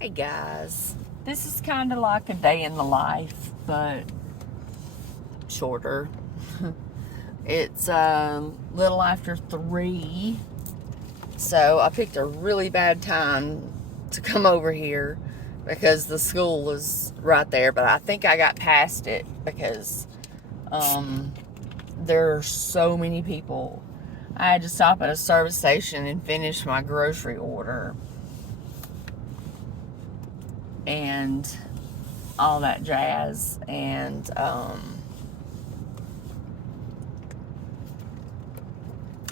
Hey guys, this is kind of like a day in the life, but shorter. It's little after 3, so I picked a really bad time to come over here because the school was right there, but I think I got past it because there are so many people. I had to stop at a service station and finish my grocery order and all that jazz, and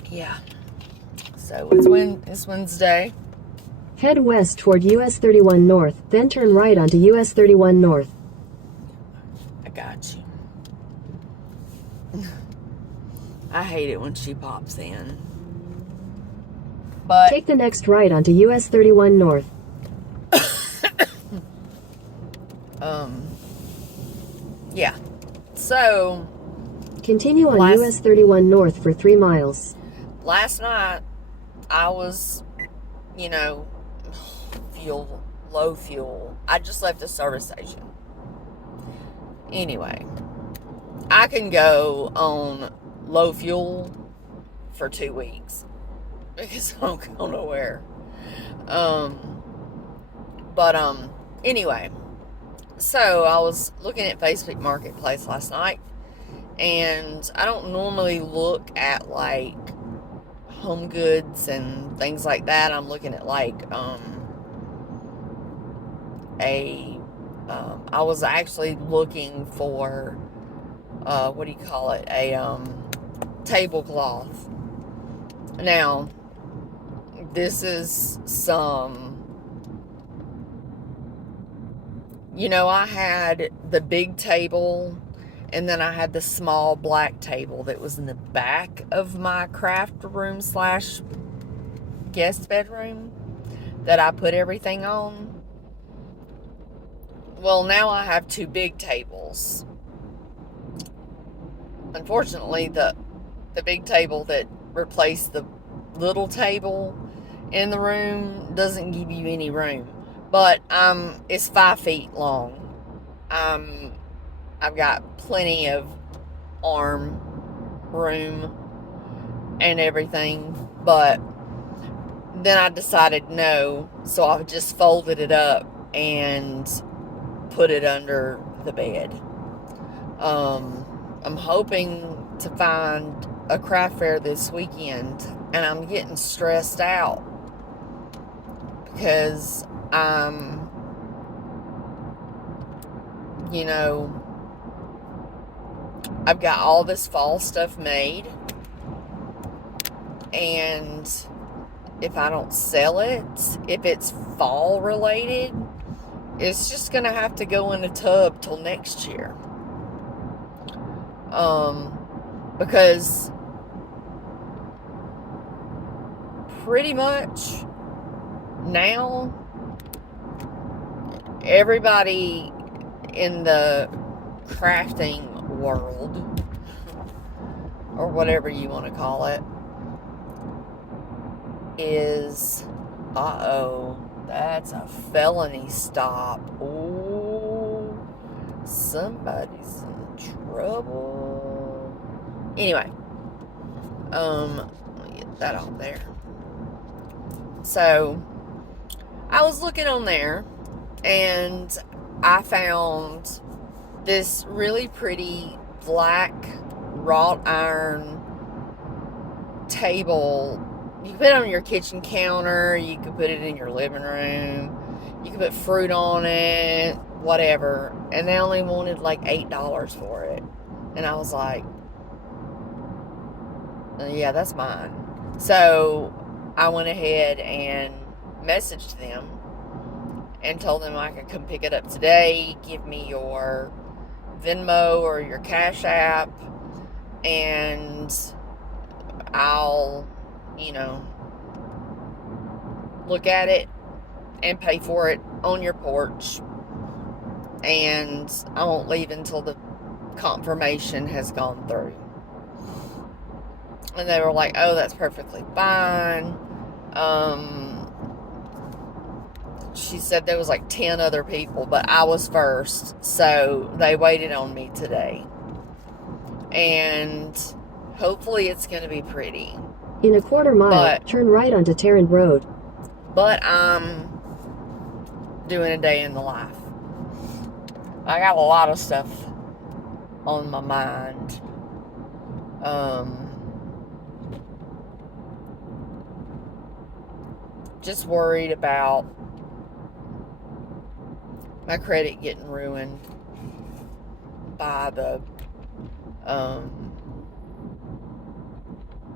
yeah, so it's Wednesday. Head west toward US 31 North, then turn right onto US 31 North. I got you. I hate it when she pops in, but Take the next right onto US 31 North. yeah, so Continue on US 31 North for 3 miles. last night I was, low fuel. I just left the service station. Anyway, I can go on low fuel for 2 weeks because I don't go nowhere. Anyway, so I was looking at Facebook Marketplace last night, and I don't normally look at like home goods and things like that. I'm looking at like I was actually looking for what do you call it, a tablecloth. Now this is I had the big table, and then I had the small black table that was in the back of my craft room / guest bedroom that I put everything on. Well, now I have 2 big tables. Unfortunately, the big table that replaced the little table in the room doesn't give you any room. But it's 5 feet long. I've got plenty of arm room and everything, but then I decided no, so I just folded it up and put it under the bed. I'm hoping to find a craft fair this weekend, and I'm getting stressed out because I've got all this fall stuff made, and if I don't sell it, if it's fall related, it's just gonna have to go in a tub till next year. Because pretty much now everybody in the crafting world, or whatever you want to call it, is that's a felony stop. Oh, somebody's in trouble. Anyway, let me get that on there. So I was looking on there, and I found this really pretty black wrought iron table. You can put it on your kitchen counter, you could put it in your living room, you could put fruit on it, whatever, and they only wanted like $8 for it. And I was like, yeah, that's mine. So I went ahead and messaged them and told them I could come pick it up today. Give me your Venmo or your Cash App, and I'll, look at it and pay for it on your porch, and I won't leave until the confirmation has gone through. And they were like, oh, that's perfectly fine. she said there was like 10 other people, but I was first, so they waited on me today. And hopefully it's going to be pretty. In a quarter mile, turn right onto Tarrant Road. But I'm doing a day in the life. I got a lot of stuff on my mind. Just worried about my credit getting ruined by the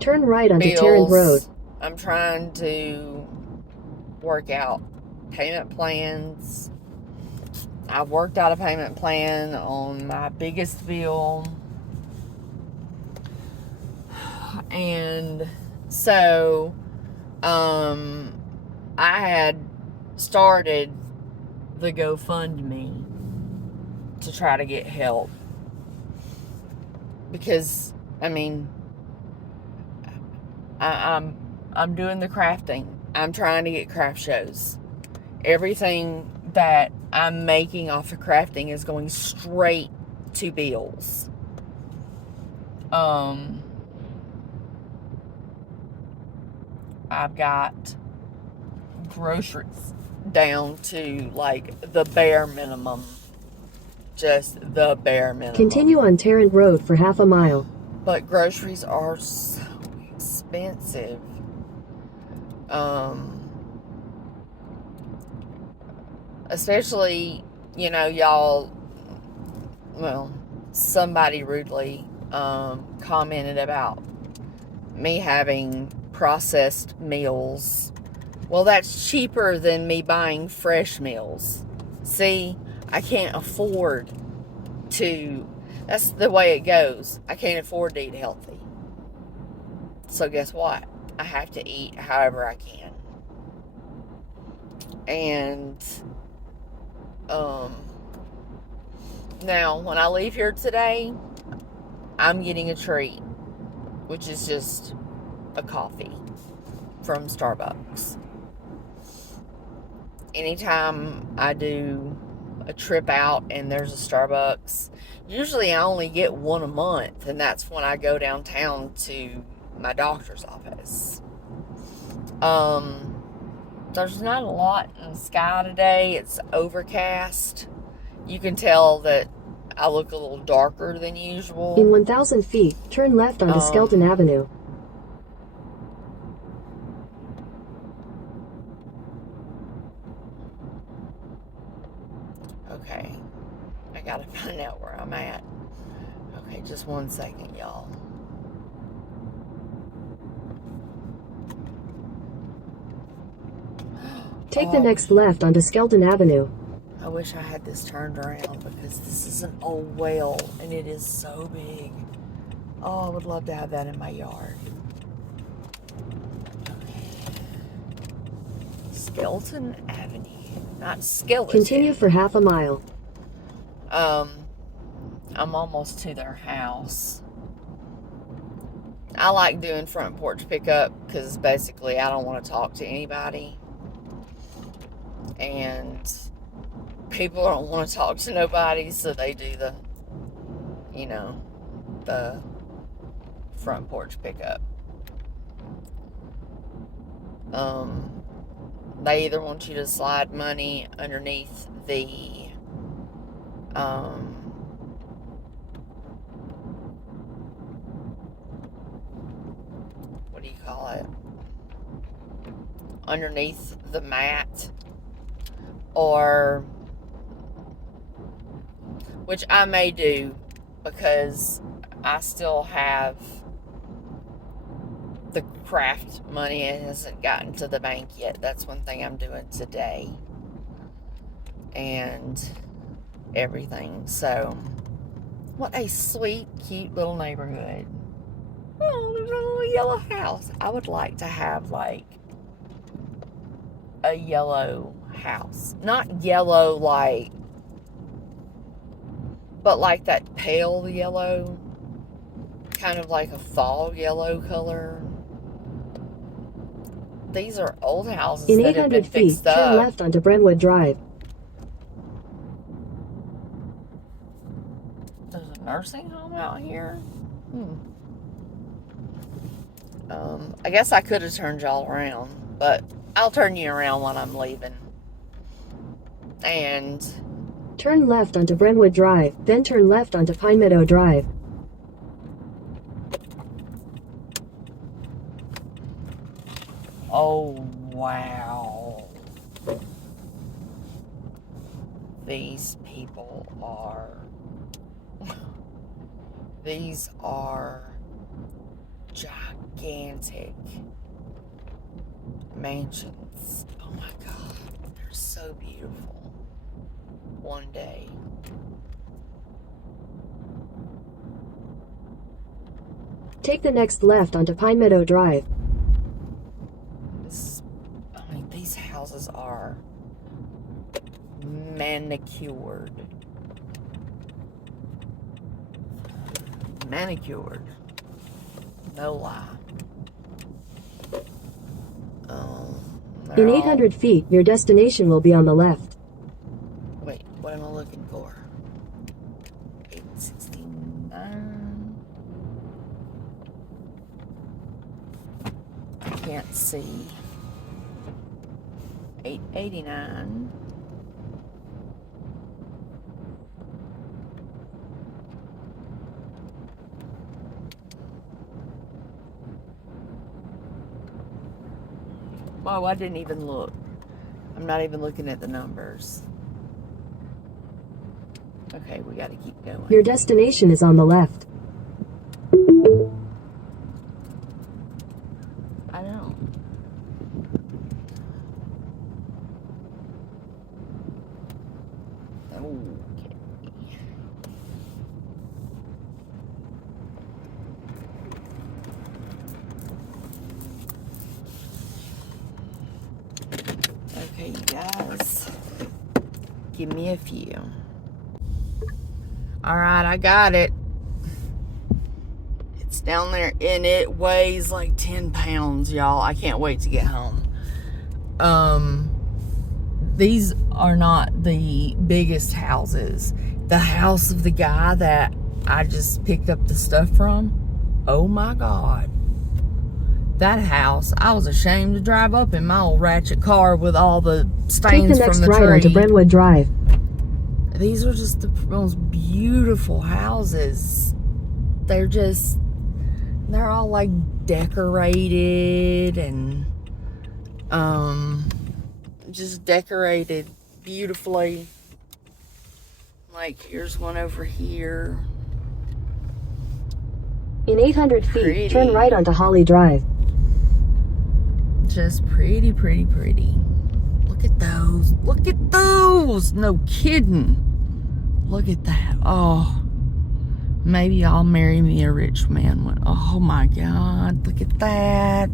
turn right onto bills. Tarrant Road. I'm trying to work out payment plans. I've worked out a payment plan on my biggest bill. And so I had started the GoFundMe to try to get help. Because, I mean, I'm doing the crafting. I'm trying to get craft shows. Everything that I'm making off of crafting is going straight to bills. I've got groceries down to like the bare minimum. Just the bare minimum. Continue on Tarrant Road for half a mile. But groceries are so expensive. Especially, you know, y'all, well, somebody rudely commented about me having processed meals. Well, that's cheaper than me buying fresh meals. See, I can't afford to, that's the way it goes. I can't afford to eat healthy. So guess what? I have to eat however I can. And now when I leave here today, I'm getting a treat, which is just a coffee from Starbucks. Anytime I do a trip out and there's a Starbucks, usually I only get one a month, and that's when I go downtown to my doctor's office. There's not a lot in the sky today. It's overcast. You can tell that I look a little darker than usual. In 1,000 feet, turn left onto Skelton Avenue. Okay. I gotta find out where I'm at. Okay, just 1 second, y'all. Take the next left onto Skelton Avenue. I wish I had this turned around because this is an old well and it is so big. Oh, I would love to have that in my yard. Okay. Skelton Avenue. Not Skeleton. Continue for half a mile. I'm almost to their house. I like doing front porch pickup because basically I don't want to talk to anybody. And people don't want to talk to nobody, so they do the, you know, the front porch pickup. They either want you to slide money underneath the, what do you call it? Underneath the mat, or, which I may do because I still have the craft money. It hasn't gotten to the bank yet. That's one thing I'm doing today. And everything. So, what a sweet, cute little neighborhood. Oh, there's a little yellow house. I would like to have like a yellow house. Not yellow like, but like that pale yellow. Kind of like a fall yellow color. These are old houses In that have been 800 feet, fixed turn up. left onto Brentwood Drive. There's a nursing home out here. I guess I could have turned y'all around, but I'll turn you around when I'm leaving. And Turn left onto Brentwood Drive, then turn left onto Pine Meadow Drive. oh wow, these people these are gigantic mansions. Oh my God, they're so beautiful. One day. Take the next left onto Pine Meadow Drive. These houses are manicured. No lie. In 800 feet, your destination will be on the left. Wait, what am I looking for? 869. I can't see. 889. Oh, I didn't even look. I'm not even looking at the numbers. Okay, we gotta keep going. Your destination is on the left. I know. Okay, you guys. Give me a few. Alright, I got it. It's down there and it weighs like 10 pounds, y'all. I can't wait to get home. These are not the biggest houses. The house of the guy that I just picked up the stuff from, oh my God. That house, I was ashamed to drive up in my old ratchet car with all the stains from the tree. Take the next right onto Brentwood Drive. These are just the most beautiful houses. They're all like decorated and just decorated beautifully. Like here's one over here. In 800 feet, Pretty. turn right onto Holly Drive. Just pretty. Look at those. Look at those. No kidding. Look at that. Oh, maybe I'll marry me a rich man one. Oh my God. Look at that.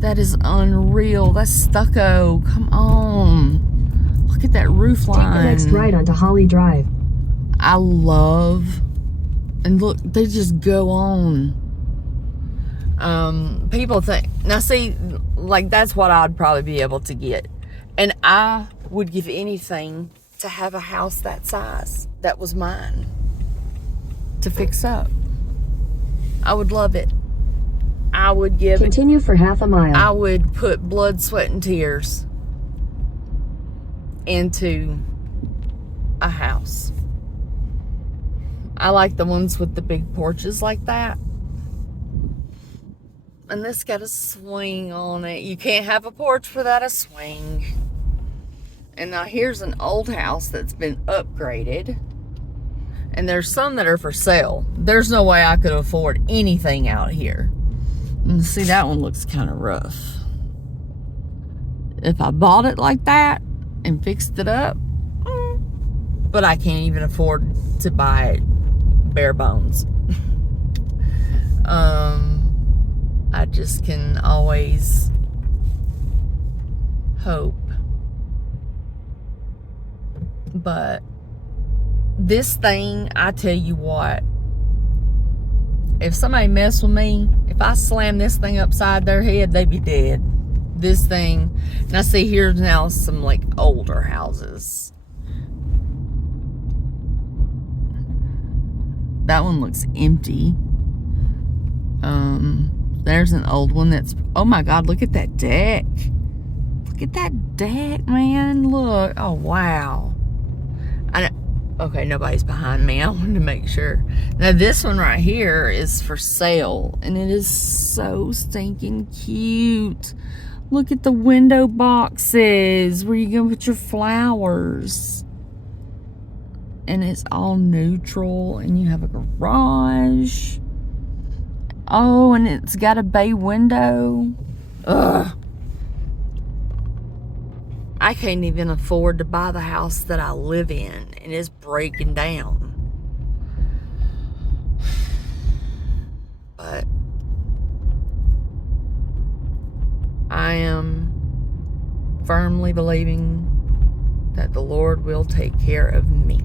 That is unreal. That's stucco. Come on. Look at that roof line. Take the next right onto Holly Drive. I love, and look, they just go on. People think, now see, like that's what I'd probably be able to get. And I would give anything to have a house that size that was mine to fix up. I would love it. I would give Continue for half a mile. I would put blood, sweat, and tears into a house. I like the ones with the big porches like that. And this got a swing on it. You can't have a porch without a swing. And now here's an old house that's been upgraded. And there's some that are for sale. There's no way I could afford anything out here. And see, that one looks kind of rough. If I bought it like that and fixed it up, but I can't even afford to buy it bare bones. I just can always hope. But this thing, I tell you what, if somebody messed with me, if I slammed this thing upside their head, they'd be dead. this thing. Now see, here's now some like older houses. That one looks empty. There's an old one that's, oh my God, look at that deck. Look at that deck, man. Look. Oh, wow. Okay, nobody's behind me. I wanted to make sure. Now, this one right here is for sale, and it is so stinking cute. Look at the window boxes where you gonna put your flowers. And it's all neutral, and you have a garage. Oh, and it's got a bay window. Ugh. I can't even afford to buy the house that I live in, and it's breaking down. But I am firmly believing that the Lord will take care of me.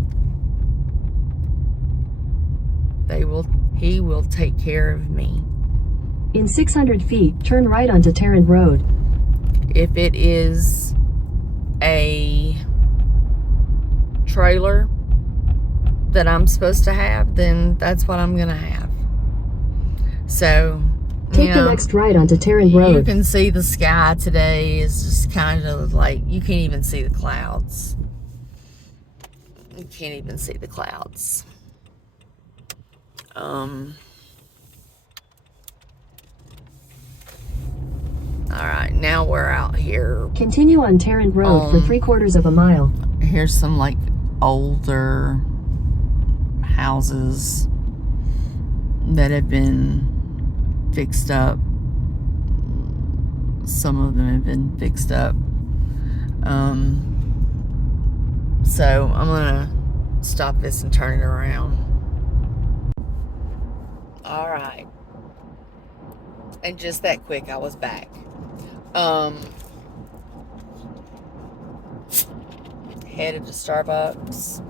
He will take care of me. In 600 feet, turn right onto Tarrant Road. If it is a trailer that I'm supposed to have, then that's what I'm gonna have. So take the next right onto Tarrant Road. You can see the sky today is just kind of like, you can't even see the clouds. You can't even see the clouds. Alright, now we're out here. Continue on Tarrant Road for 3/4 of a mile. Here's some like older houses that have been fixed up. Some of them have been fixed up. So I'm gonna stop this and turn it around. Alright. And just that quick, I was back. Headed to Starbucks.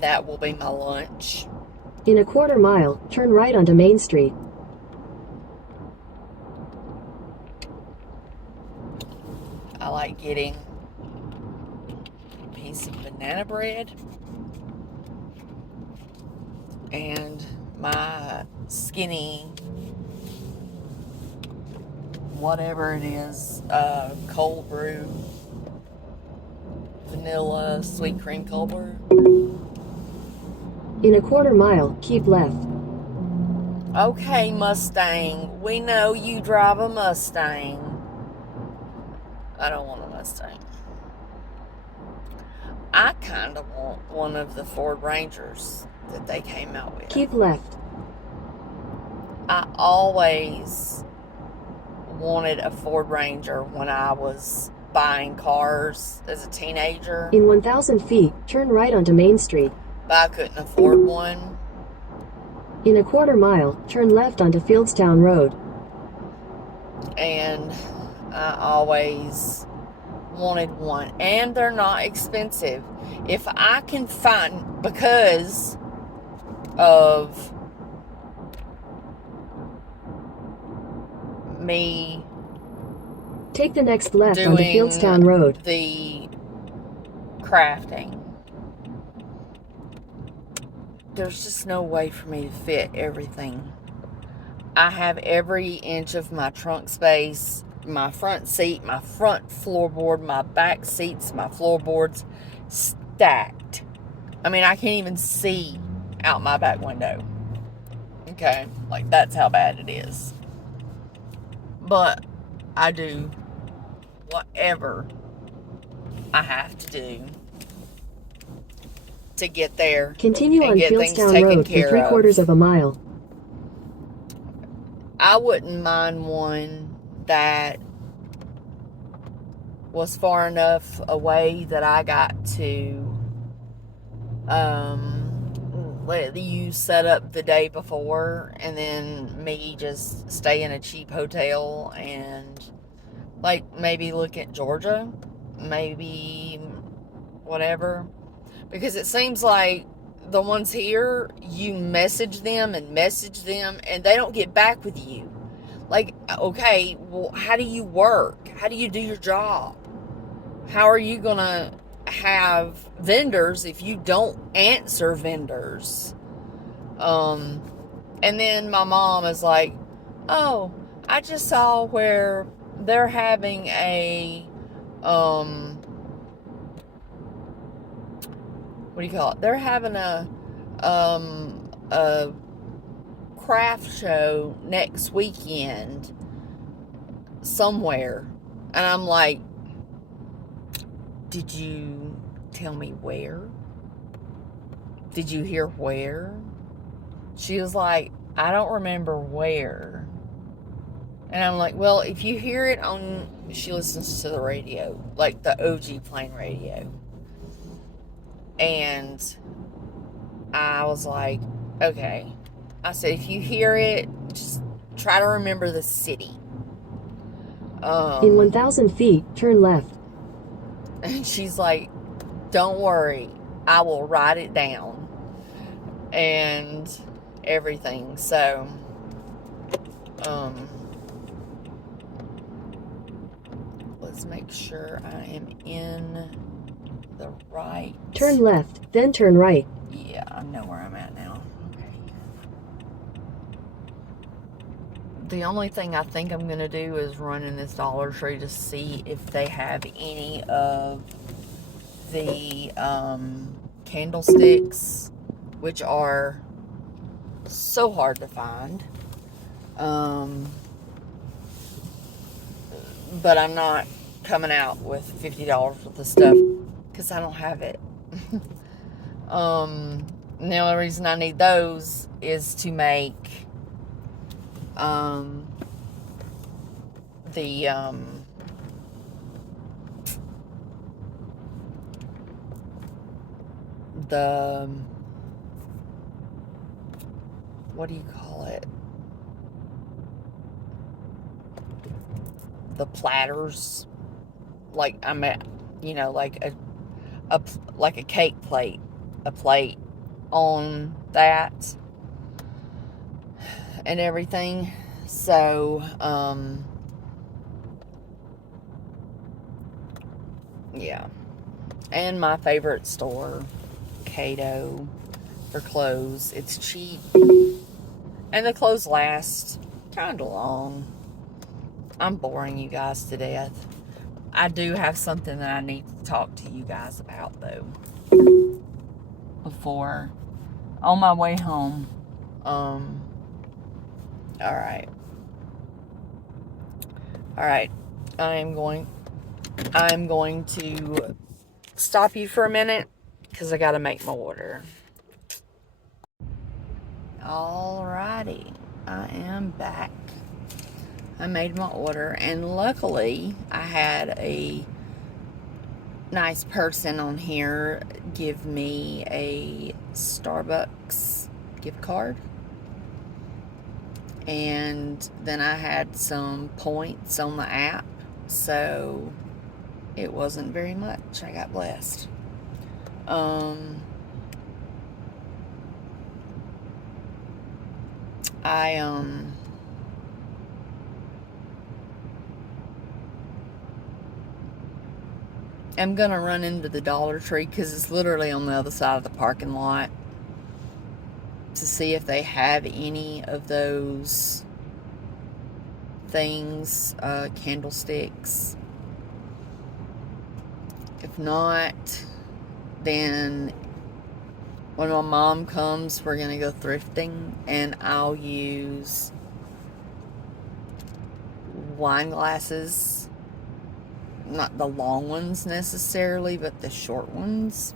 That will be my lunch. In a 1/4 mile, turn right onto Main Street. I like getting a piece of banana bread and my skinny, whatever it is, cold brew, vanilla, sweet cream cold brew. In a 1/4 mile, keep left. Okay, Mustang. We know you drive a Mustang. I don't want a Mustang. I kind of want one of the Ford Rangers that they came out with. Keep left. I always wanted a Ford Ranger when I was buying cars as a teenager. In 1,000 feet, turn right onto Main Street. But I couldn't afford one. In a 1/4 mile, turn left onto Fieldstown Road. And I always wanted one. And they're not expensive. If I can find, because of me take the next left onto doing Fieldstown Road. The crafting, there's just no way for me to fit everything. I have every inch of my trunk space, my front seat, my front floorboard, my back seats, my floorboards stacked. I mean, I can't even see out my back window. Okay? Like, that's how bad it is. But I do whatever I have to do to get there. Continue on Fieldstown Road for 3/4 of a mile. I wouldn't mind one that was far enough away that I got to let you set up the day before, and then me just stay in a cheap hotel and like maybe look at Georgia, maybe whatever. Because it seems like the ones here, you message them and they don't get back with you. Like, okay, well, how do you work? How do you do your job? How are you going to have vendors if you don't answer vendors? And then my mom is like, oh, I just saw where they're having a, what do you call it? They're having a craft show next weekend somewhere. And I'm like, did you tell me where? Did you hear where? She was like, I don't remember where. And I'm like, well, if you hear it on, she listens to the radio, like the OG plain radio. And I was like, okay. I said, if you hear it, just try to remember the city. In 1,000 feet, turn left. And she's like, don't worry, I will write it down. And everything. So, let's make sure I am in the right. Turn left, then turn right. Yeah, I know where I'm at now. Okay. The only thing I think I'm gonna do is run in this Dollar Tree to see if they have any of the candlesticks, which are so hard to find. But I'm not coming out with $50 worth of stuff because I don't have it. And the only reason I need those is to make the what do you call it? The platters, like I'm at, like a cake plate, a plate on that and everything. So, yeah. And my favorite store, Cato, for clothes. It's cheap, and the clothes last kind of long. I'm boring you guys to death. I do have something that I need to talk to you guys about, though, before, on my way home. Alright. I'm going to stop you for a minute, because I got to make my order. Alrighty. I am back. I made my order, and luckily I had a nice person on here give me a Starbucks gift card, and then I had some points on the app, so it wasn't very much. I got blessed. I'm gonna run into the Dollar Tree because it's literally on the other side of the parking lot to see if they have any of those things, candlesticks. If not, then when my mom comes, we're gonna go thrifting, and I'll use wine glasses. Not the long ones necessarily, but the short ones.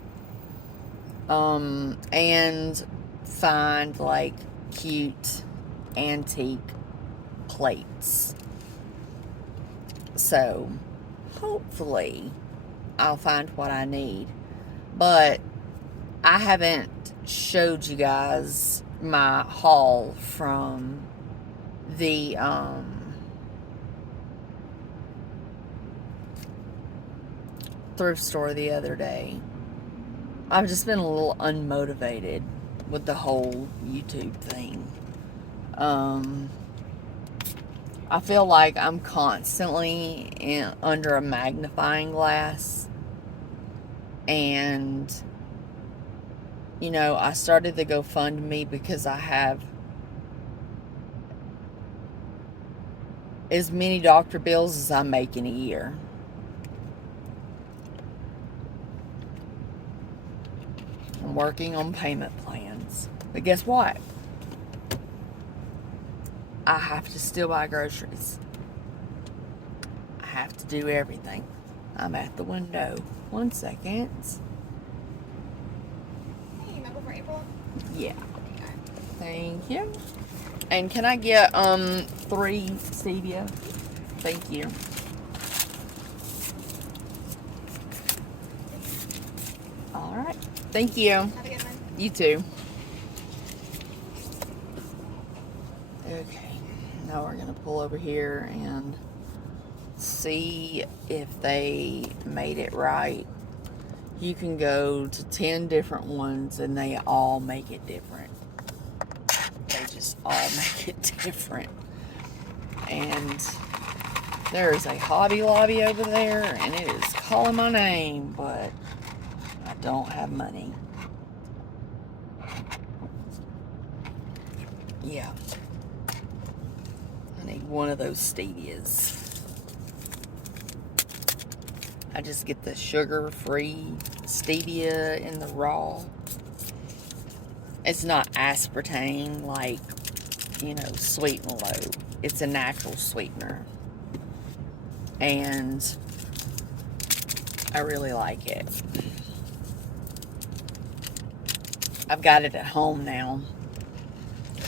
And find like cute antique plates. So hopefully I'll find what I need. But I haven't showed you guys my haul from the thrift store the other day. I've just been a little unmotivated with the whole YouTube thing. I I feel like I'm constantly under a magnifying glass. And, you know, I started the GoFundMe because I have as many doctor bills as I make in a year. I'm working on payment plans. But guess what? I have to still buy groceries. I have to do everything. I'm at the window. 1 second. Hey, number for April? Yeah. Thank you. And can I get 3 stevia? Thank you. All right. Thank you. Have a good one. You too. Okay. Now we're going to pull over here and see if they made it right. You can go to 10 different ones and they all make it different. They just all make it different. And there is a Hobby Lobby over there and it is calling my name, but I don't have money. Yeah. I need one of those stevias. I just get the sugar-free stevia in the raw. It's not aspartame like, you know, Sweet and Low. It's a natural sweetener. And I really like it. I've got it at home now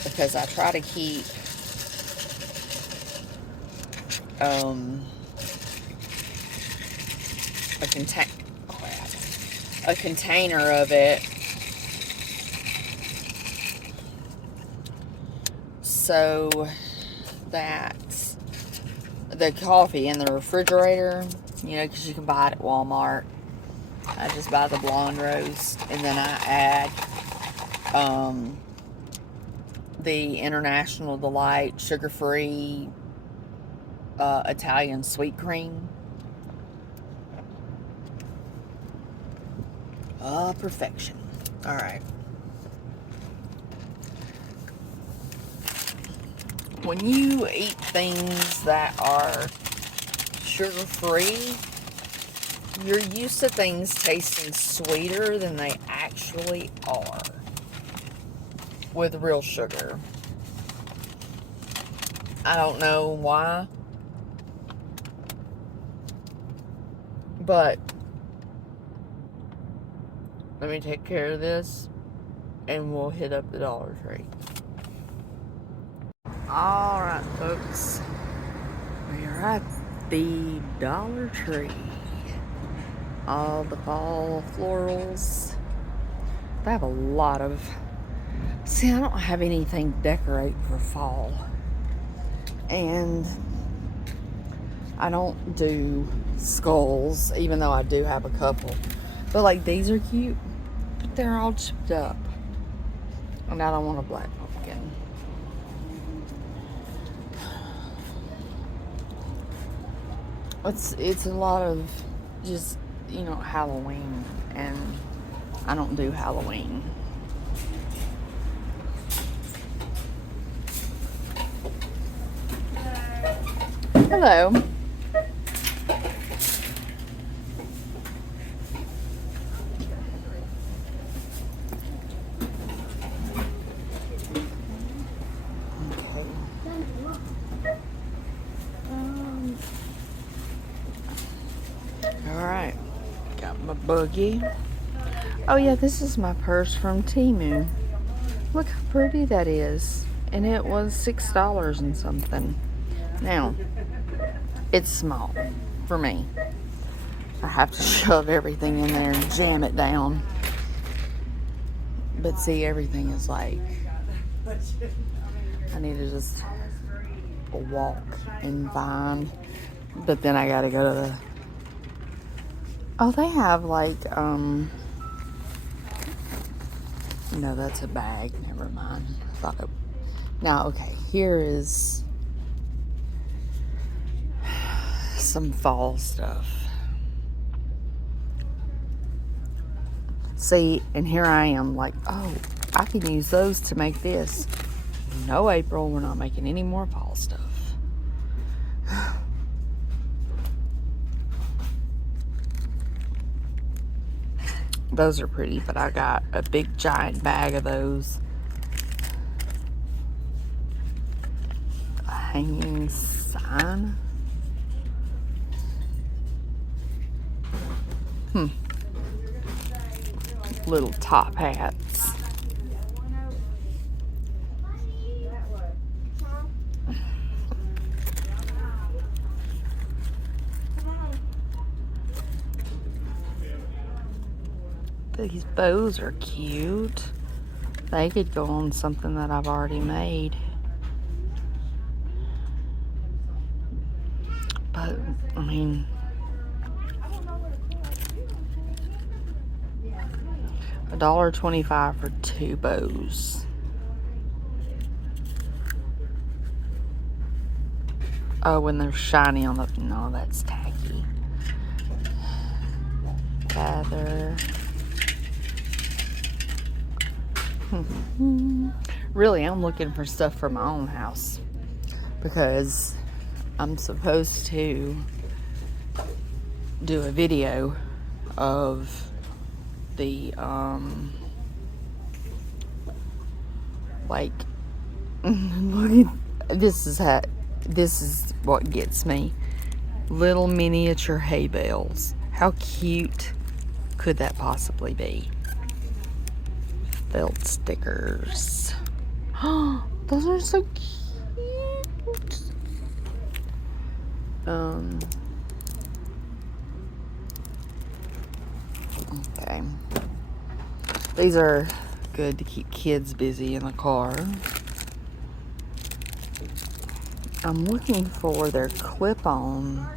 because I try to keep a container of it so that the coffee in the refrigerator, you know, because you can buy it at Walmart. I just buy the blonde roast and then I add the International Delight sugar-free Italian sweet cream. Perfection. All right. When you eat things that are sugar-free, you're used to things tasting sweeter than they actually are with real sugar. I don't know why, but let me take care of this and we'll hit up the Dollar Tree. Alright, folks, we are at the Dollar Tree. All the fall florals. They have a lot of... See, I don't have anything to decorate for fall. And I don't do skulls, even though I do have a couple. But like, these are cute. But they're all chipped up. And I don't want a black pumpkin. It's a lot of just, you know, Halloween. And I don't do Halloween. Hello. Alright. Got my buggy. Oh yeah, this is my purse from Temu. Look how pretty that is. And it was $6 and something. Now, it's small for me. I have to shove everything in there and jam it down. But see, everything is like, I need to just walk and find. But then I gotta go to the, oh, they have like, no, that's a bag. Never mind. I thought it, now, okay, here is some fall stuff. See, and here I am like, oh, I can use those to make this. No, April, we're not making any more fall stuff. Those are pretty, but I got a big giant bag of those. A hanging sign. Little top hats. These bows are cute. They could go on something that I've already made. But, I mean, $1.25 for 2 bows. Oh, when they're shiny on the... No, that's tacky. Gather. Really, I'm looking for stuff for my own house. Because I'm supposed to do a video of the, like, look at, this is what gets me. Little miniature hay bales. How cute could that possibly be? Felt stickers. Oh, those are so cute. Okay. These are good to keep kids busy in the car. I'm looking for their clip-on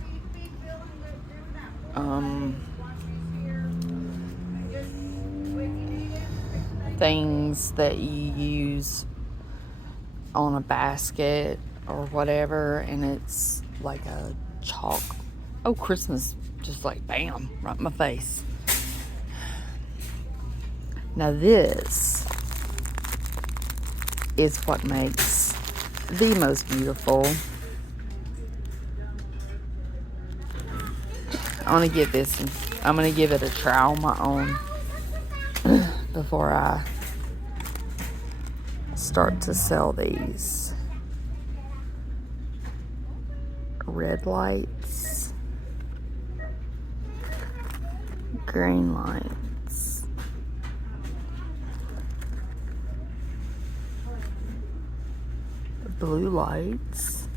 things that you use on a basket or whatever, and it's like a chalk. Oh, Christmas, just like bam, right in my face. Now this is what makes the most beautiful. I'm gonna give it a try on my own before I start to sell these. Red lights, green lights, blue lights.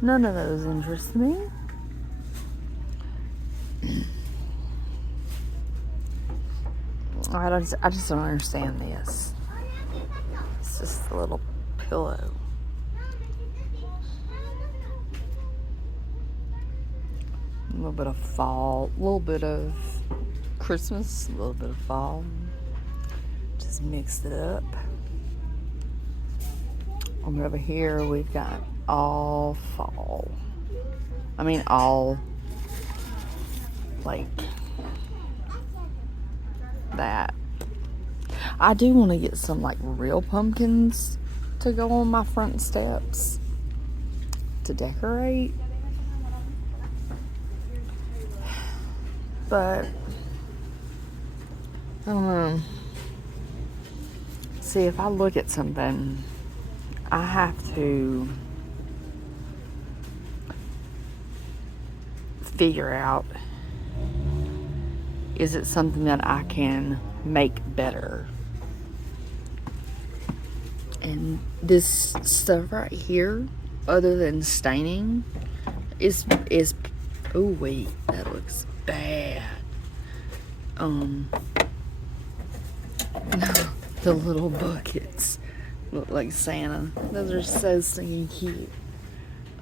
None of those interest me. I just don't understand this. It's just a little pillow. A little bit of fall, a little bit of Christmas, a little bit of fall. Just mixed it up. Over here we've got all fall. I mean all like that. I do want to get some like real pumpkins to go on my front steps to decorate. But I don't know. See, if I look at something, I have to figure out, is it something that I can make better? And this stuff right here, other than staining, is oh wait, that looks bad. The little buckets look like Santa. Those are so stinking cute.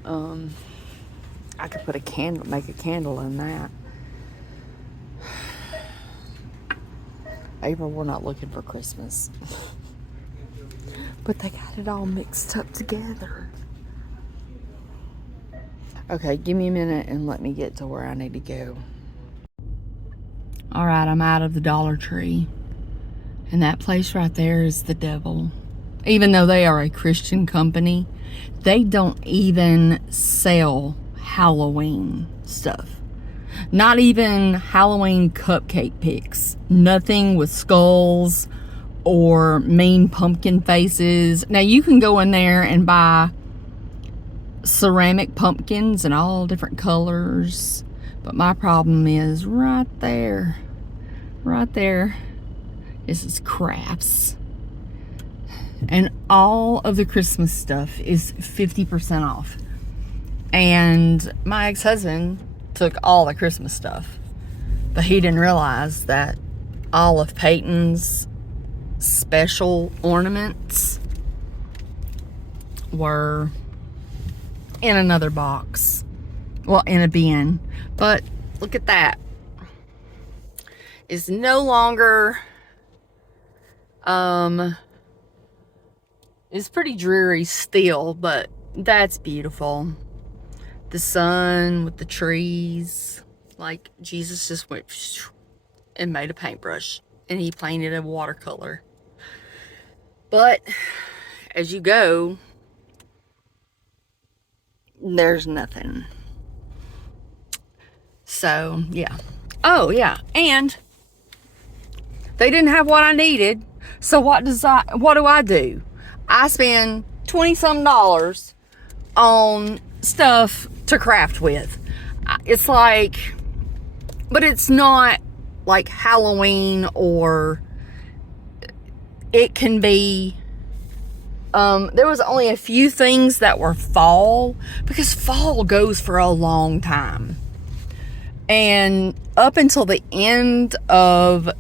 I could put make a candle in that. April, we're not looking for Christmas. But they got it all mixed up together. Okay, give me a minute and let me get to where I need to go. All right, I'm out of the Dollar Tree. And that place right there is the devil. Even though they are a Christian company, they don't even sell Halloween stuff. Not even Halloween cupcake picks. Nothing with skulls or mean pumpkin faces. Now you can go in there and buy ceramic pumpkins in all different colors. But my problem is right there. Right there. This is crafts. And all of the Christmas stuff is 50% off. And my ex-husband took all the Christmas stuff. But he didn't realize that all of Peyton's special ornaments were in another box. Well, in a bin. But look at that. It's no longer... it's pretty dreary still, but that's beautiful. The sun with the trees, like Jesus just went and made a paintbrush and he painted a watercolor. But as you go, there's nothing. So yeah. Oh yeah, and they didn't have what I needed. So what do I do? I spend $20-some on stuff to craft with. It's like, but it's not like Halloween, or it can be, there was only a few things that were fall, because fall goes for a long time. And up until the end of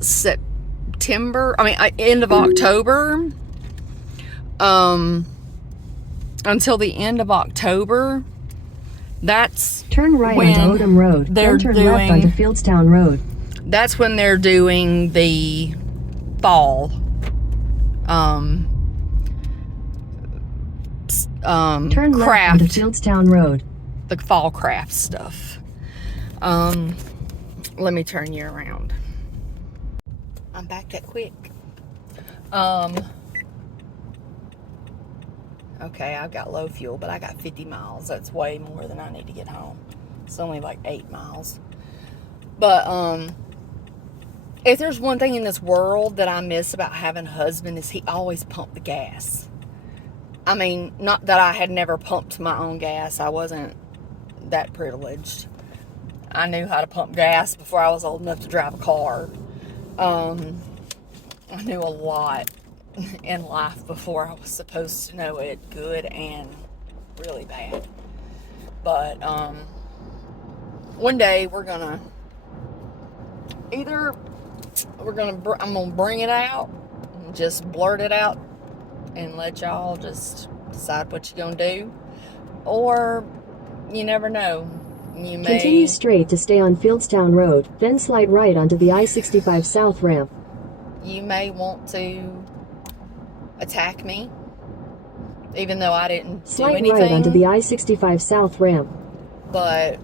September, end of October, until the end of October, that's turn right when onto Odom Road, then turn left onto Fieldstown Road. That's when they're doing the fall turn left craft, onto Fieldstown Road. the fall craft stuff. Let me turn you around. I'm back that quick. Okay, I've got low fuel, but I got 50 miles. That's way more than I need to get home. It's only like 8 miles. But, if there's one thing in this world that I miss about having a husband, is he always pumped the gas. I mean, not that I had never pumped my own gas. I wasn't that privileged. I knew how to pump gas before I was old enough to drive a car. I knew a lot in life before I was supposed to know it, good and really bad. But one day I'm gonna bring it out and just blurt it out and let y'all just decide what you're gonna do, or you never know. You may continue straight to stay on Fieldstown Road, then slide right onto the I-65 South ramp. You may want to attack me, even though I didn't do slide anything. right onto the I-65 South ramp. But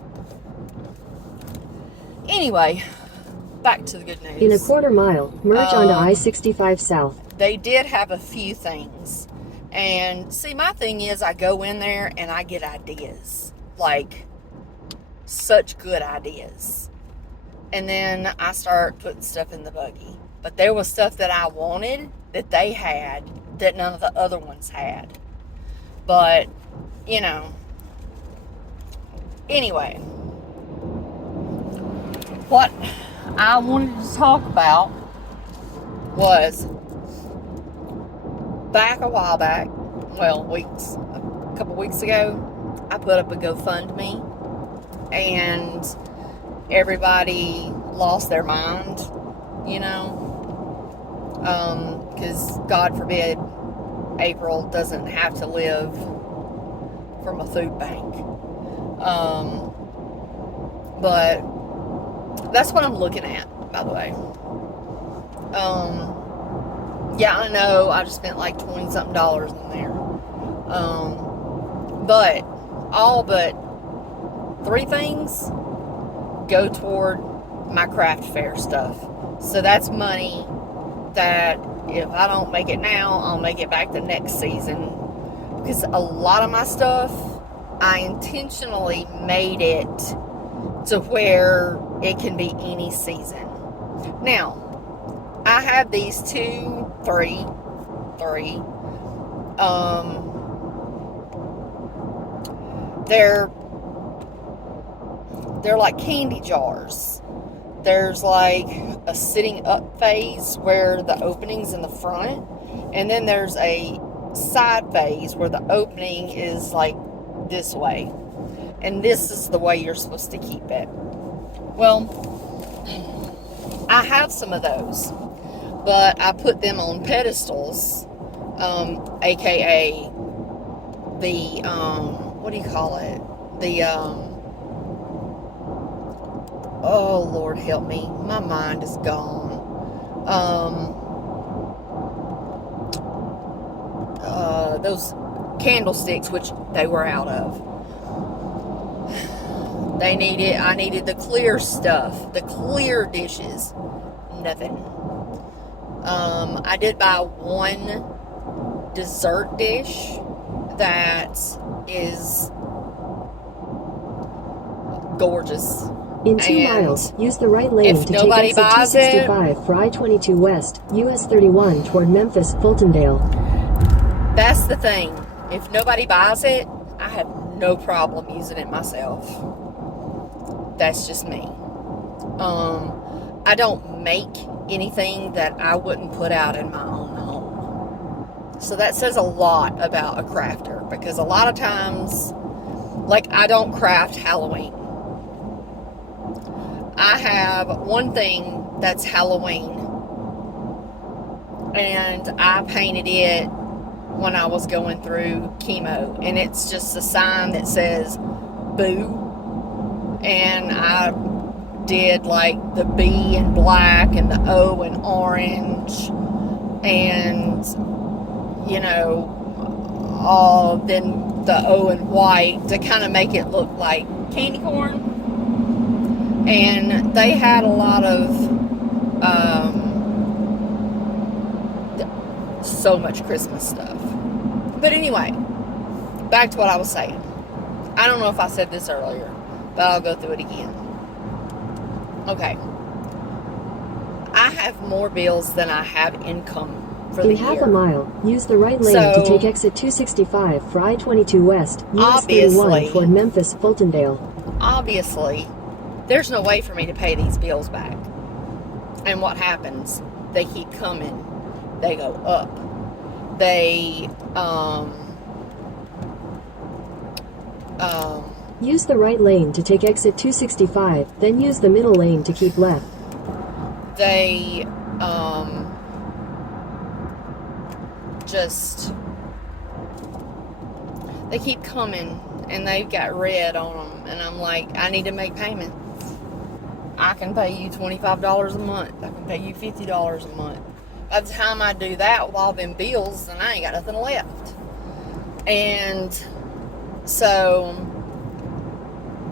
anyway, back to the good news. In a quarter mile, merge onto I-65 South. They did have a few things. And see, my thing is, I go in there and I get ideas. Like, such good ideas. And then I start putting stuff in the buggy. But there was stuff that I wanted that they had that none of the other ones had. But, you know. Anyway. What I wanted to talk about was back a while back, well, a couple weeks ago, I put up a GoFundMe and everybody lost their mind, you know, because God forbid April doesn't have to live from a food bank. But that's what I'm looking at, by the way. Yeah, I know I just spent like $20-something in there. But all but 3 things go toward my craft fair stuff. So that's money that if I don't make it now, I'll make it back the next season. Because a lot of my stuff, I intentionally made it to where it can be any season. Now, I have these three. They're like candy jars. There's like a sitting up phase where the opening's in the front, and then there's a side phase where the opening is like this way, and this is the way you're supposed to keep it. Well, I have some of those, but I put them on pedestals, aka the what do you call it, the oh Lord help me, my mind is gone. Those candlesticks, which they were out of. I needed the clear stuff, the clear dishes. Nothing. I did buy one dessert dish that is gorgeous. In 2 miles, use the right lane to take exit 265 for I-22 West, US 31 toward Memphis, Fultondale. That's the thing. If nobody buys it, I have no problem using it myself. That's just me. I don't make anything that I wouldn't put out in my own home. So that says a lot about a crafter, because a lot of times, like, I don't craft Halloween. I have one thing that's Halloween, and I painted it when I was going through chemo, and it's just a sign that says boo, and I did like the B in black and the O in orange, and you know, then the O in white to kind of make it look like candy corn. And they had a lot of so much Christmas stuff. But anyway, back to what I was saying. I don't know if I said this earlier, but I'll go through it again. Okay. I have more bills than I have income for the year. In half a mile, use the right lane to take exit 265 for I-22 West, US 31 toward Memphis, Fultondale. Obviously, there's no way for me to pay these bills back. And what happens? They keep coming. They go up. They, use the right lane to take exit 265, then use the middle lane to keep left. They, they keep coming, and they've got red on them, and I'm like, I need to make payment. I can pay you $25 a month. I can pay you $50 a month. By the time I do that with all them bills, then I ain't got nothing left. And so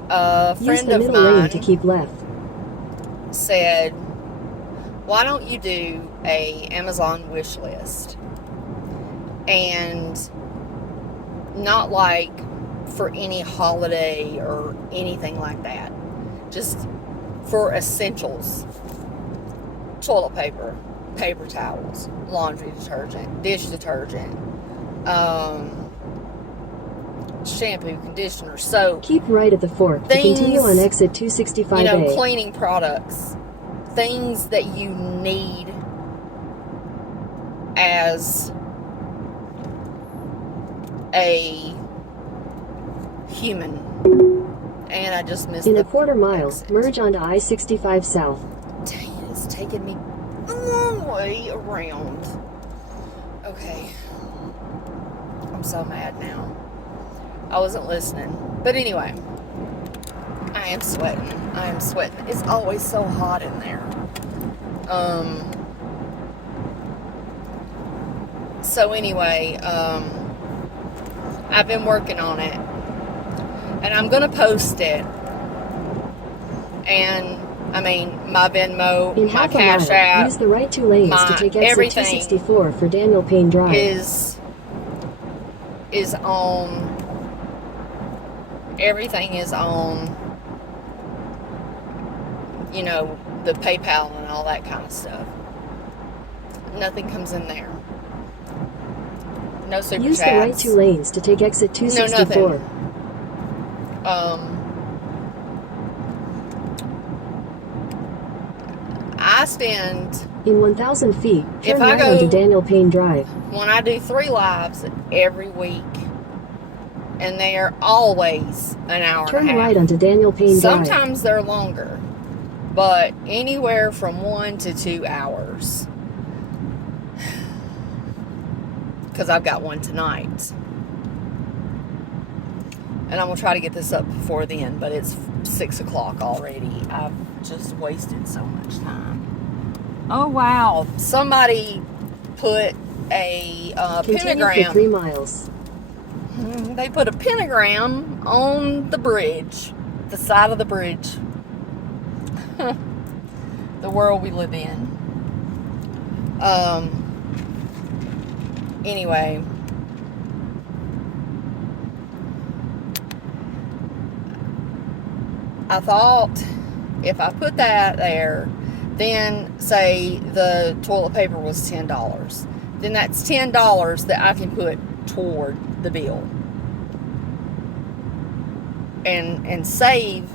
a friend of mine to keep left said, why don't you do a Amazon wish list? And not like for any holiday or anything like that. Just for essentials. Toilet paper, paper towels, laundry detergent, dish detergent, shampoo, conditioner, soap. Keep right at the fork to continue on exit 265A. You know, cleaning products. Things that you need as a human. And I just missed in a quarter mile, merge onto I-65 South. Dang it, it's taking me a long way around. Okay. I'm so mad now. I wasn't listening. But anyway, I am sweating. I am sweating. It's always so hot in there. So anyway, I've been working on it. And I'm going to post it. And, I mean, my Venmo, In my half a Cash mile, App, use the right 2 lanes to my take exit everything 264 for Daniel Payne Drive. is on, everything is on, you know, the PayPal and all that kind of stuff. Nothing comes in there. No super Use chats. the right 2 lanes to take exit 264. No, nothing. I spend, in 1,000 feet, turn if I right go, onto Daniel Payne Drive. when I do 3 lives every week, and they are always an hour Turn and a half. right onto Daniel Payne Drive. Sometimes they're longer, but anywhere from 1 to 2 hours. Because I've got one tonight. And I'm going to try to get this up before then, but it's 6 o'clock already. I've just wasted so much time. Oh, wow. Somebody put a Continue pentagram. for 3 miles. They put a pentagram on the bridge, the side of the bridge. The world we live in. Anyway. I thought if I put that there, then say the toilet paper was $10. Then that's $10 that I can put toward the bill. And save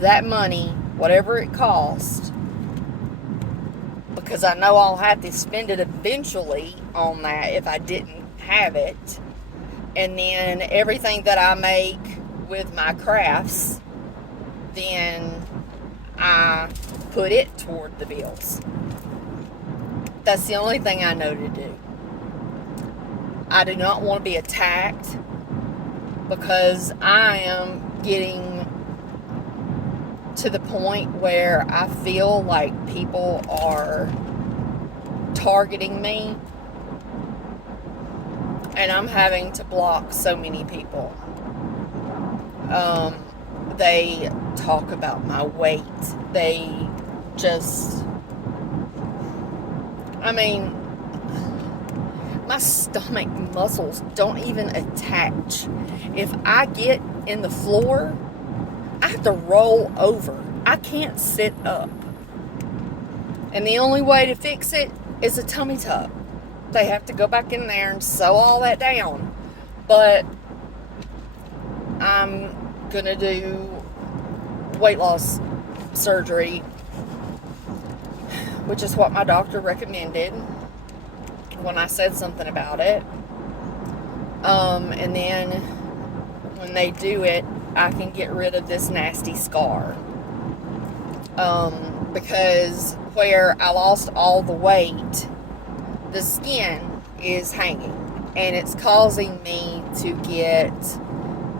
that money, whatever it costs, because I know I'll have to spend it eventually on that if I didn't have it. And then everything that I make with my crafts, then I put it toward the bills. That's the only thing I know to do. I do not want to be attacked, because I am getting to the point where I feel like people are targeting me, and I'm having to block so many people. They talk about my weight. They just, I mean, my stomach muscles don't even attach. If I get in the floor, I have to roll over. I can't sit up. And the only way to fix it is a tummy tuck. They have to go back in there and sew all that down. But I'm gonna do weight loss surgery, which is what my doctor recommended when I said something about it. And then when they do it, I can get rid of this nasty scar. Because where I lost all the weight, the skin is hanging, and it's causing me to get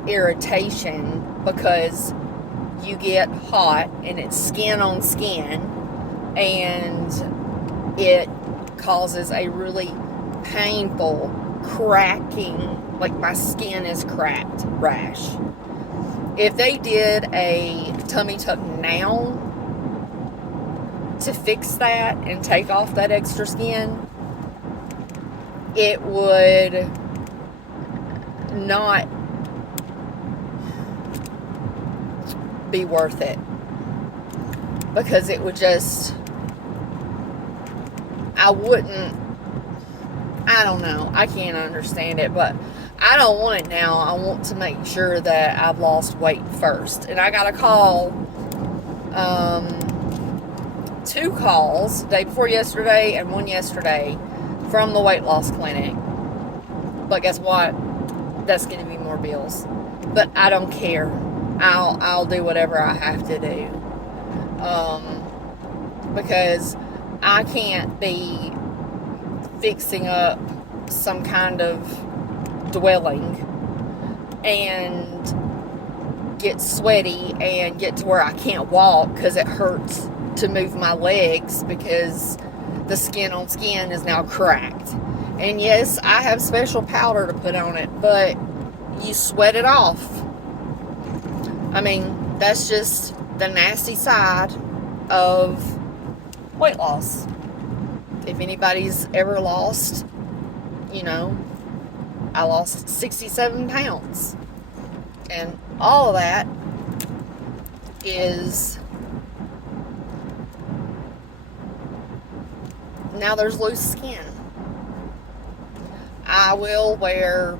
irritation, because you get hot and it's skin on skin, and it causes a really painful cracking, like my skin is cracked, rash. If they did a tummy tuck now to fix that and take off that extra skin, it would not be worth it, because it would just, I don't know, I can't understand it, but I don't want it now. I want to make sure that I've lost weight first. And I got a call, 2 calls, day before yesterday and one yesterday, from the weight loss clinic. But guess what? That's going to be more bills. But I don't care. I'll do whatever I have to do. Because I can't be fixing up some kind of dwelling and get sweaty and get to where I can't walk because it hurts to move my legs, because the skin on skin is now cracked. And yes, I have special powder to put on it, but you sweat it off. I mean, that's just the nasty side of weight loss. If anybody's ever lost, you know, I lost 67 pounds. And all of that is, now there's loose skin. I will wear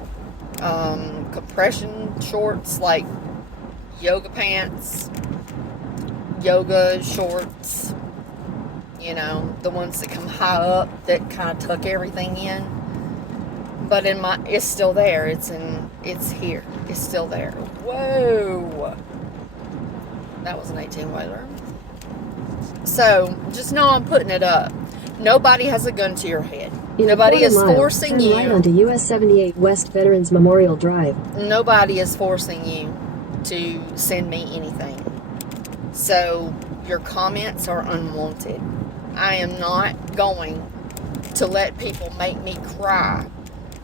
compression shorts, like yoga pants, yoga shorts, you know, the ones that come high up that kind of tuck everything in. But it's still there. It's here. It's still there. Whoa. That was an 18-wheeler. So, just know I'm putting it up. Nobody has a gun to your head. Nobody is forcing you. Turn right onto US 78 West Veterans Memorial Drive. Nobody is forcing you to send me anything. So, your comments are unwanted. I am not going to let people make me cry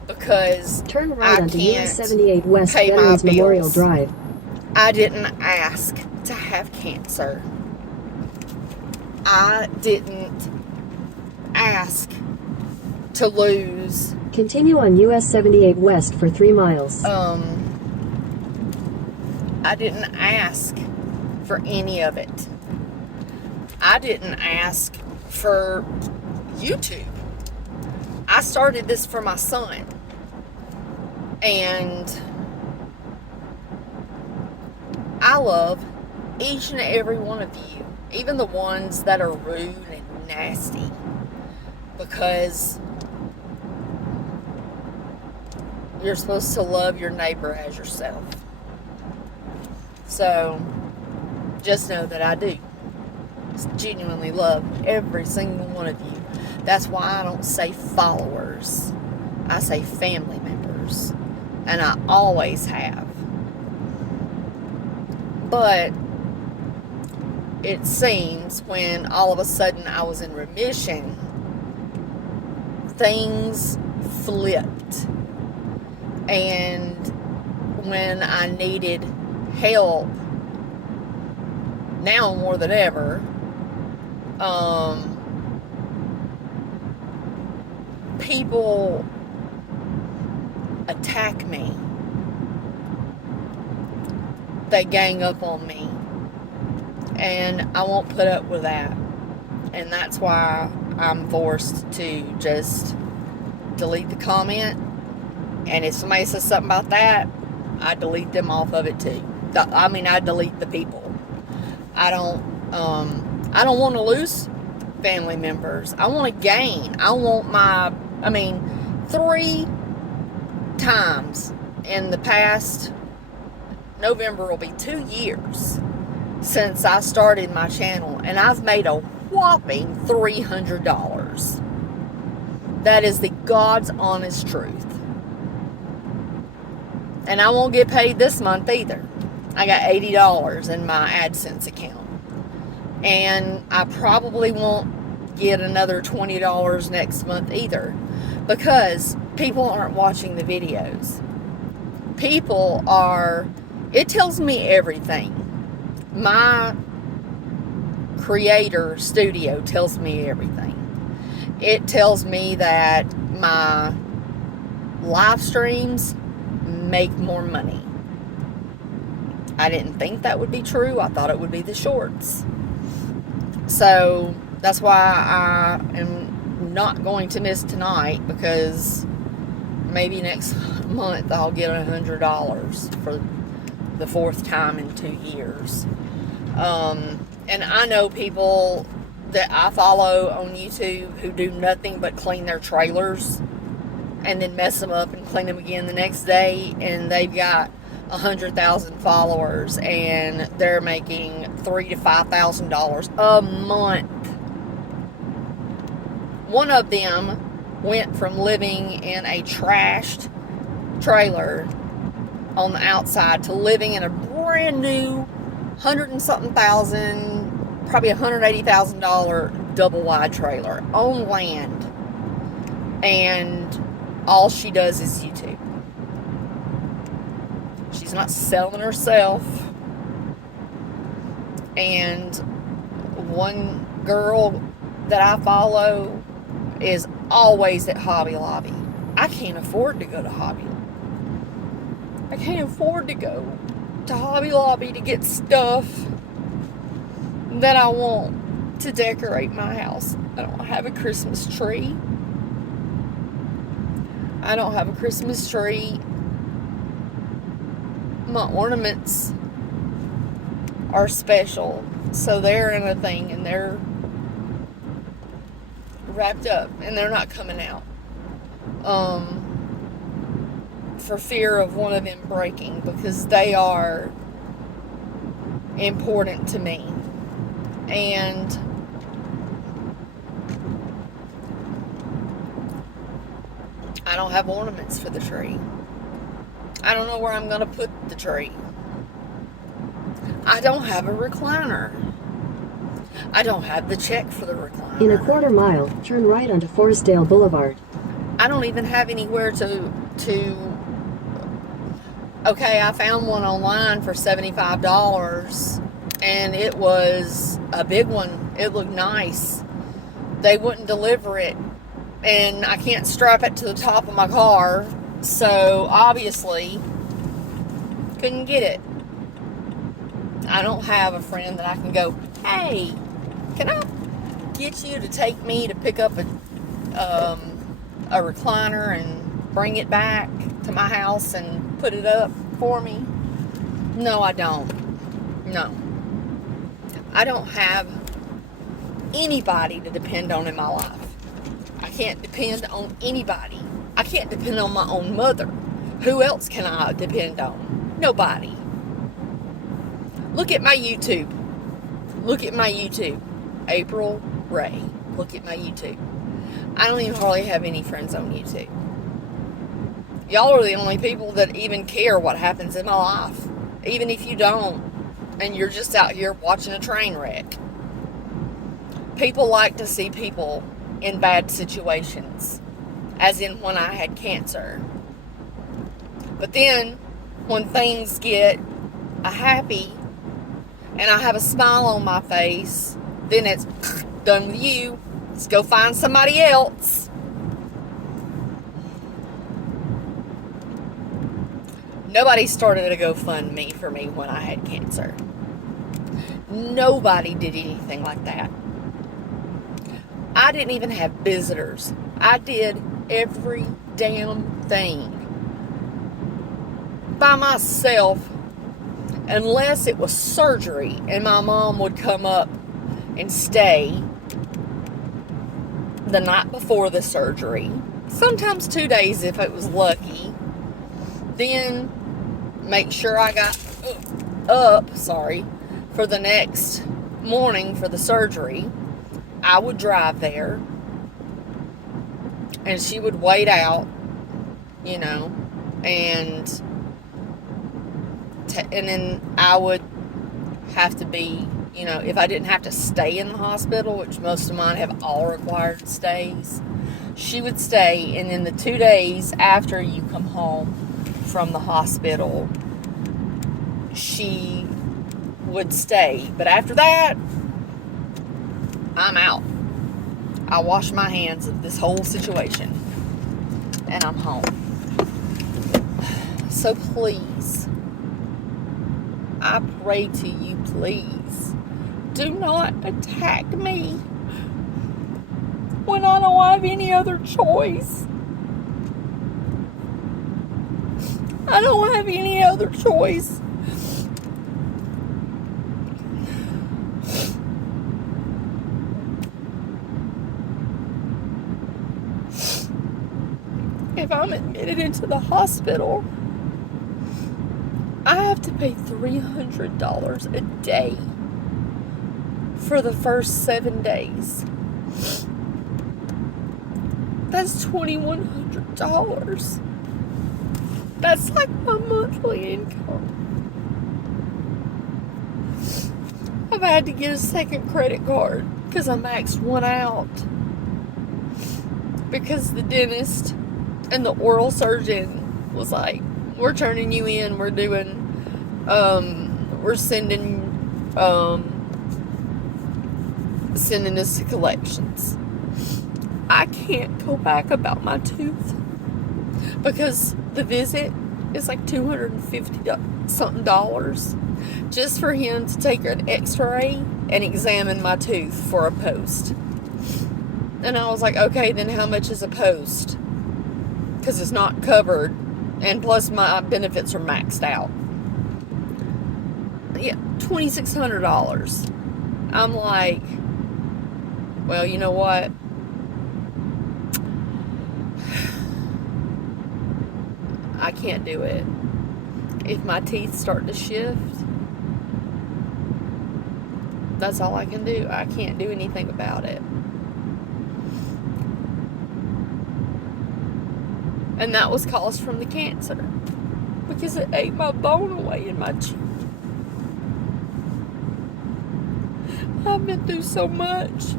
because turn right I onto can't US 78 West pay Veterans my Memorial bills. Drive. I didn't ask to have cancer. I didn't ask to lose. Continue on US 78 West for 3 miles. I didn't ask for any of it. I didn't ask for YouTube. I started this for my son. And I love each and every one of you, even the ones that are rude and nasty, because you're supposed to love your neighbor as yourself. So, just know that I do genuinely love every single one of you. That's why I don't say followers. I say family members. And I always have. But it seems when all of a sudden I was in remission, things flipped. And when I needed help, now more than ever, people attack me. They gang up on me. And I won't put up with that. And that's why I'm forced to just delete the comment. And if somebody says something about that, I delete them off of it too. I delete the people. I don't want to lose family members. I want to gain. I want 3 times in the past, November will be 2 years since I started my channel, and I've made a whopping $300. That is the God's honest truth. And I won't get paid this month either. I got $80 in my AdSense account. And I probably won't get another $20 next month either, because people aren't watching the videos. It tells me everything. My creator studio tells me everything. It tells me that my live streams make more money. I didn't think that would be true. I thought it would be the shorts. So that's why I am not going to miss tonight, because maybe next month I'll get $100 for the 4th time in 2 years. And I know people that I follow on YouTube who do nothing but clean their trailers and then mess them up and clean them again the next day, and they've got 100,000 followers and they're making $3,000 to $5,000 a month. One of them went from living in a trashed trailer on the outside to living in a brand new $100 and something thousand, probably $180,000 double wide trailer on land, and all she does is YouTube. not selling herself. And one girl that I follow is always at Hobby Lobby. I can't afford to go to Hobby. I can't afford to go to Hobby Lobby to get stuff that I want to decorate my house. I don't have a Christmas tree. I don't have a Christmas tree. My ornaments are special, so they're in a thing and they're wrapped up and they're not coming out for fear of one of them breaking, because they are important to me. And I don't have ornaments for the tree. I don't know where I'm going to put the tree. I don't have a recliner. I don't have the check for the recliner. In a quarter mile, turn right onto Forestdale Boulevard. I don't even have anywhere to okay, I found one online for $75 and it was a big one. It looked nice. They wouldn't deliver it and I can't strap it to the top of my car, so obviously couldn't get it. I don't have a friend that I can go, hey, can I get you to take me to pick up a recliner and bring it back to my house and put it up for me? No, I don't. No. I don't have anybody to depend on in my life. I can't depend on anybody. I can't depend on my own mother. Who else can I depend on? Nobody. Look at my YouTube. Look at my YouTube. April Ray. Look at my YouTube. I don't even hardly have any friends on YouTube. Y'all are the only people that even care what happens in my life. Even if you don't, and you're just out here watching a train wreck. People like to see people in bad situations. As in when I had cancer. But then, when things get happy, and I have a smile on my face, then it's done with you. Let's go find somebody else. Nobody started a GoFundMe for me when I had cancer. Nobody did anything like that. I didn't even have visitors. I did every damn thing by myself, unless it was surgery and my mom would come up and stay the night before the surgery, sometimes 2 days if it was lucky, then make sure I got up for the next morning for the surgery. I would drive there and she would wait out, and then I would have to be, if I didn't have to stay in the hospital, which most of mine have all required stays, she would stay, and then the 2 days after you come home from the hospital, she would stay. But after that, I'm out. I wash my hands of this whole situation, and I'm home. So please, I pray to you, please, do not attack me when I don't have any other choice. I don't have any other choice. If I'm admitted into the hospital, I have to pay $300 a day for the first 7 days. That's $2,100. That's like my monthly income. I've had to get a second credit card because I maxed one out. Because the dentist and the oral surgeon was like, we're turning you in, we're doing We're sending us to collections. I can't go back about my tooth because the visit is like $250 something just for him to take an x-ray and examine my tooth for a post. And I was like, okay, then how much is a post? Because it's not covered, and plus my benefits are maxed out. Yeah, $2,600. I'm like, well, you know what? I can't do it. If my teeth start to shift, that's all I can do. I can't do anything about it. And that was caused from the cancer, because it ate my bone away in my cheek. I've been through so much.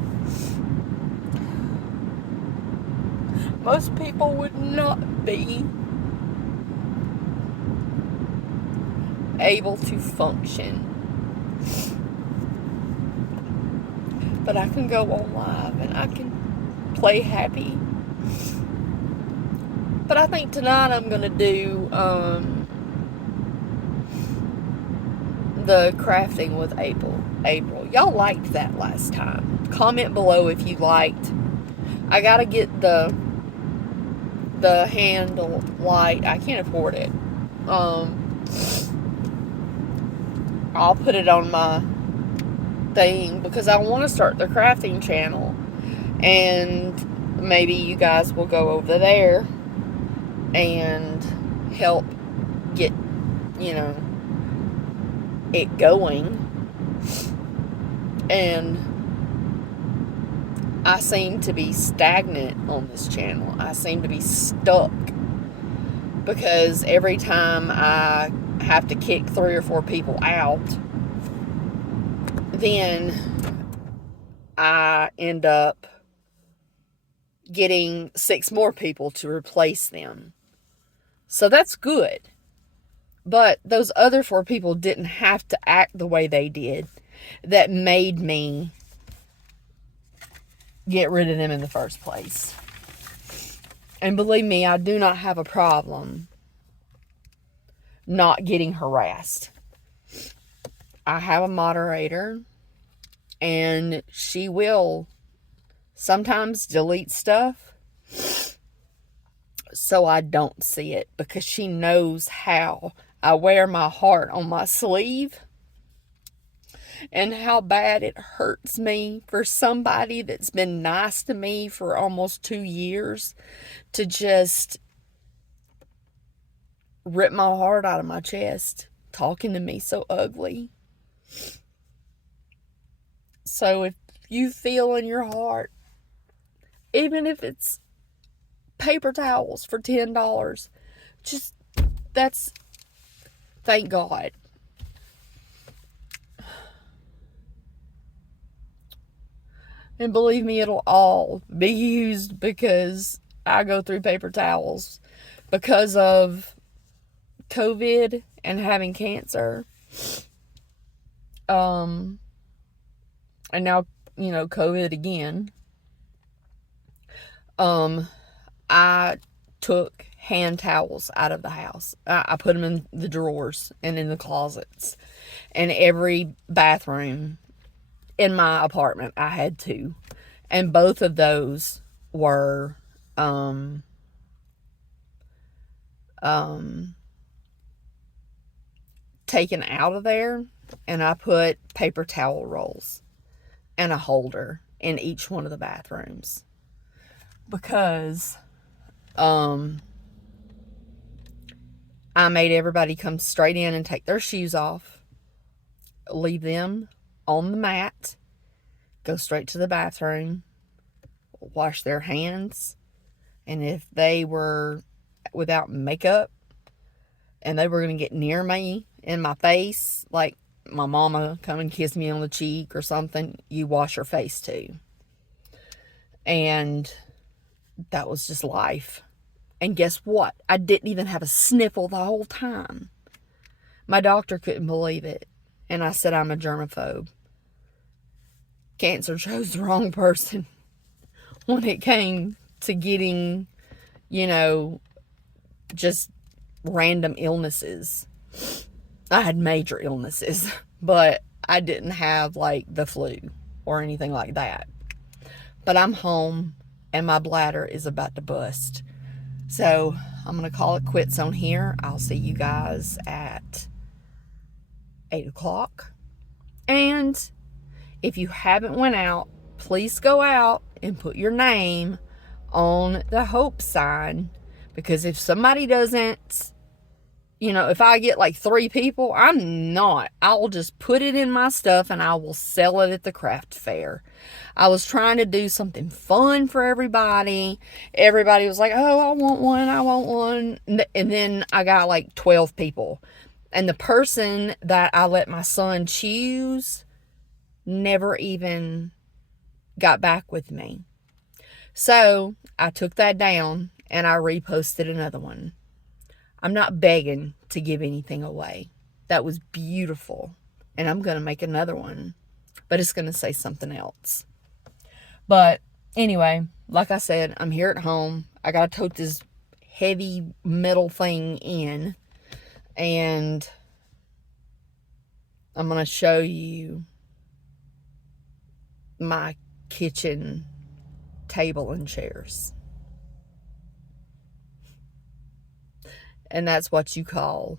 Most people would not be able to function. But I can go on live and I can play happy. But I think tonight I'm going to do the crafting with April. Y'all liked that last time. Comment below if you liked. I got to get the handle light. I can't afford it. I'll put it on my thing because I want to start the crafting channel, and maybe you guys will go over there and help get, it going. And I seem to be stagnant on this channel. I seem to be stuck because every time I have to kick 3 or 4 people out, then I end up getting 6 more people to replace them. So that's good. But those other 4 people didn't have to act the way they did that made me get rid of them in the first place. And believe me, I do not have a problem not getting harassed. I have a moderator, and she will sometimes delete stuff so I don't see it, because she knows how I wear my heart on my sleeve and how bad it hurts me for somebody that's been nice to me for almost 2 years to just rip my heart out of my chest, talking to me so ugly. So if you feel in your heart, even if it's paper towels for $10, just, thank God. And believe me, it'll all be used, because I go through paper towels because of COVID and having cancer. And now, COVID again. I took hand towels out of the house. I put them in the drawers and in the closets. And every bathroom in my apartment, I had 2. And both of those were taken out of there, and I put paper towel rolls and a holder in each one of the bathrooms, because I made everybody come straight in and take their shoes off, leave them on the mat, go straight to the bathroom, wash their hands, and if they were without makeup and they were going to get near me in my face, like my mama come and kiss me on the cheek or something, you wash your face too. And that was just life. And guess what? I didn't even have a sniffle the whole time. My doctor couldn't believe it. And I said I'm a germaphobe. Cancer chose the wrong person when it came to getting, just random illnesses. I had major illnesses, but I didn't have like the flu or anything like that. But I'm home and my bladder is about to bust. So I'm going to call it quits on here. I'll see you guys at 8 o'clock. And if you haven't went out, please go out and put your name on the hope sign. Because if somebody doesn't, if I get like 3 people, I'll just put it in my stuff and I will sell it at the craft fair. I was trying to do something fun for everybody. Everybody was like, oh, I want one. And then I got like 12 people. And the person that I let my son choose never even got back with me. So I took that down and I reposted another one. I'm not begging to give anything away. That was beautiful. And I'm going to make another one. But it's going to say something else. But anyway, like I said, I'm here at home. I got to tote this heavy metal thing in. And I'm going to show you my kitchen table and chairs. And that's what you call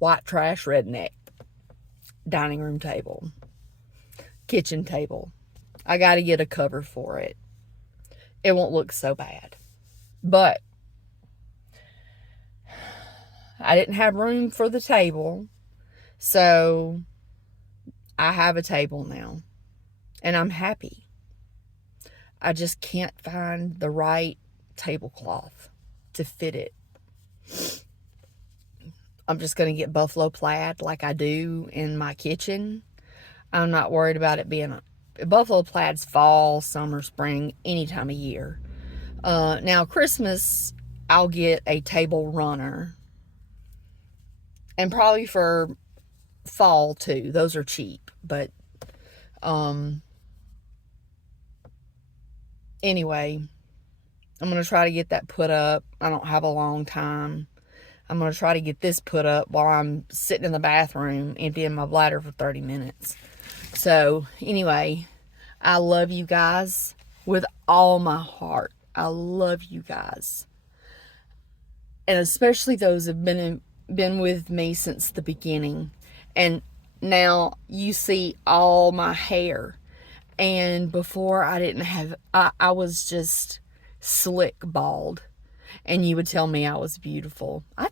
white trash redneck. Dining room table. Kitchen table. I got to get a cover for it. It won't look so bad. But I didn't have room for the table. So I have a table now. And I'm happy. I just can't find the right tablecloth to fit it. I'm just going to get buffalo plaid like I do in my kitchen. I'm not worried about it being buffalo plaid's fall, summer, spring, any time of year. Now Christmas, I'll get a table runner. And probably for fall too. Those are cheap. But anyway, I'm going to try to get that put up. I don't have a long time. I'm going to try to get this put up while I'm sitting in the bathroom emptying my bladder for 30 minutes. So, anyway, I love you guys with all my heart. I love you guys. And especially those who have been with me since the beginning. And now you see all my hair. And before I didn't have, I was just slick bald. And you would tell me I was beautiful. I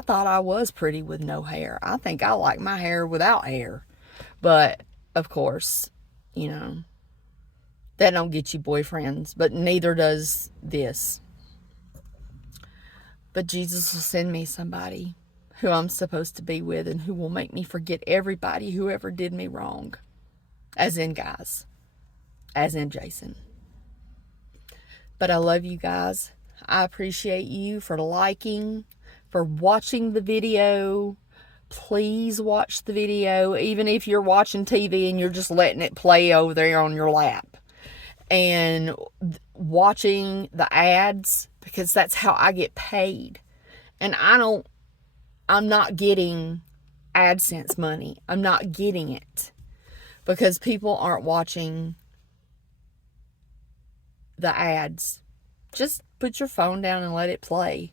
thought I was pretty with no hair. I think I like my hair without hair. But, of course, that don't get you boyfriends. But neither does this. But Jesus will send me somebody who I'm supposed to be with and who will make me forget everybody who ever did me wrong. As in guys. As in Jason. But I love you guys. I appreciate you for liking, for watching the video. Please watch the video, even if you're watching TV and you're just letting it play over there on your lap. And watching the ads, because that's how I get paid. And I'm not getting AdSense money. I'm not getting it. Because people aren't watching the ads. Just put your phone down and let it play.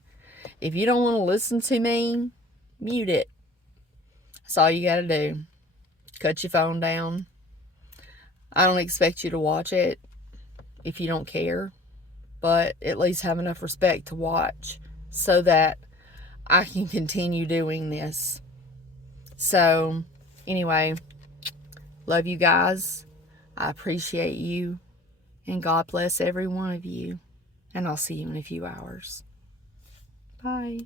If you don't want to listen to me, mute it. That's all you got to do. Cut your phone down. I don't expect you to watch it if you don't care. But at least have enough respect to watch so that I can continue doing this. So, anyway, love you guys. I appreciate you. And God bless every one of you. And I'll see you in a few hours. Bye.